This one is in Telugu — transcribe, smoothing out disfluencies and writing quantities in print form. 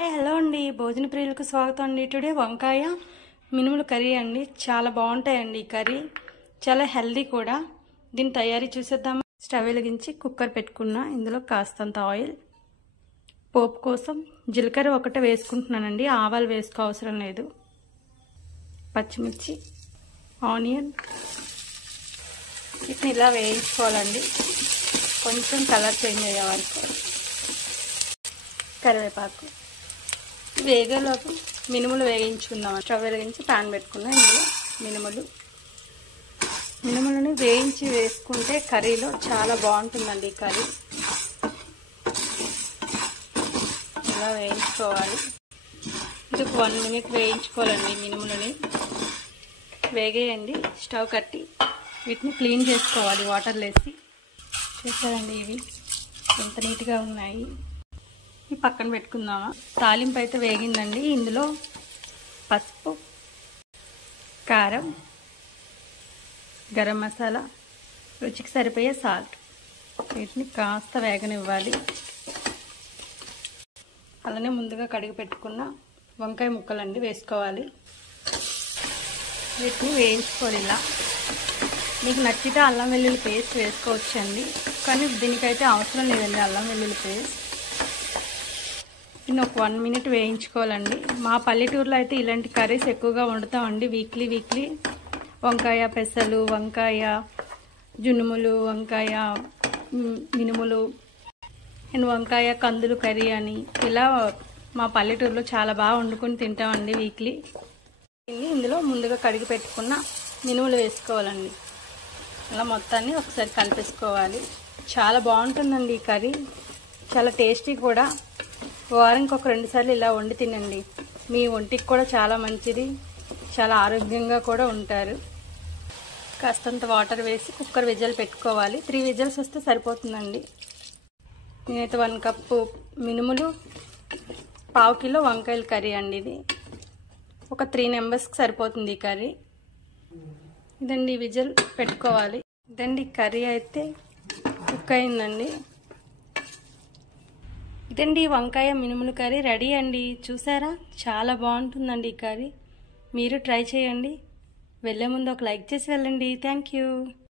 హలో అండి, భోజన ప్రియులకు స్వాగతం అండి. టుడే వంకాయ మినుములు కర్రీ అండి. చాలా బాగుంటాయండి ఈ కర్రీ, చాలా హెల్దీ కూడా. దీని తయారీ చూసేద్దాం. స్టవ్ వెలిగించి కుక్కర్ పెట్టుకున్నా. ఇందులో కాస్తంత ఆయిల్, పోపు కోసం జీలకర్ర ఒకటే వేసుకుంటున్నానండి, ఆవాలు వేసుకో అవసరం లేదు. పచ్చిమిర్చి, ఆనియన్ వీటిని ఇలా వేయించుకోవాలండి, కొంచెం కలర్ చేంజ్ అయ్యే వరకు. కరివేపాకు వేగేలోపు మినుములు వేయించుకుందాం. స్టవ్ వెలిగించి ప్యాన్ పెట్టుకున్నాం. ఇందులో మినుములని వేయించి వేసుకుంటే కర్రీలో చాలా బాగుంటుందండి ఈ కర్రీ. ఇలా వేయించుకోవాలి. ఇది ఒక 1 minute వేయించుకోవాలండి. మినుములని వేగేయండి. స్టవ్ కట్టి వీటిని క్లీన్ చేసుకోవాలి వాటర్లో వేసి. చూసారండి ఇవి ఎంత నీట్గా ఉన్నాయి. ఈ పక్కన పెట్టుకుందామా. తాలింపు అయితే వేగిందండి. ఇందులో పసుపు, కారం, గరం మసాలా, రుచికి సరిపోయే సాల్ట్ వీటిని కాస్త వేగనివ్వాలి. అలానే ముందుగా కడిగి పెట్టుకున్న వంకాయ ముక్కలండి వేసుకోవాలి. వీటిని వేయించుకోవాలి ఇలా. మీకు నచ్చితే అల్లం వెల్లుల్లి పేస్ట్ వేసుకోవచ్చండి, కానీ దీనికైతే అవసరం లేదండి అల్లం వెల్లుల్లి పేస్ట్. దీన్ని ఒక 1 minute వేయించుకోవాలండి. మా పల్లెటూరులో అయితే ఇలాంటి కర్రీస్ ఎక్కువగా వండుతామండి. వీక్లీ వంకాయ పెసలు, వంకాయ జున్నుములు, వంకాయ మినుములు అండ్ వంకాయ కందులు కర్రీ అని ఇలా మా పల్లెటూరులో చాలా బాగా వండుకొని తింటామండి వీక్లీ. ఇందులో ముందుగా కడిగి పెట్టుకున్న మినుములు వేసుకోవాలండి. అలా మొత్తాన్ని ఒకసారి కలిపేసుకోవాలి. చాలా బాగుంటుందండి ఈ కర్రీ, చాలా టేస్టీ కూడా. వారానికి ఒక 2 సార్లు ఇలా వండి తినండి. మీ ఒంటికి కూడా చాలా మంచిది, చాలా ఆరోగ్యంగా కూడా ఉంటారు. కాస్తంత వాటర్ వేసి కుక్కర్ విజిల్ పెట్టుకోవాలి. 3 విజిల్స్ వస్తే సరిపోతుందండి. నేనైతే 1 కప్పు మినుములు, 1/2 కిలో వంకాయల కర్రీ అండి. ఇది ఒక 3 మెంబర్స్కి సరిపోతుంది ఈ కర్రీ. ఇదండి విజిల్ పెట్టుకోవాలి. ఇదండి కర్రీ అయితే కుక్ అయిందండి. ఇదండి వంకాయ మినుములు కర్రీ రెడీ అండి. చూసారా, చాలా బాగుంటుందండి ఈ కర్రీ. మీరు ట్రై చేయండి. వెళ్ళే ముందు ఒక లైక్ చేసి వెళ్ళండి. Thank you.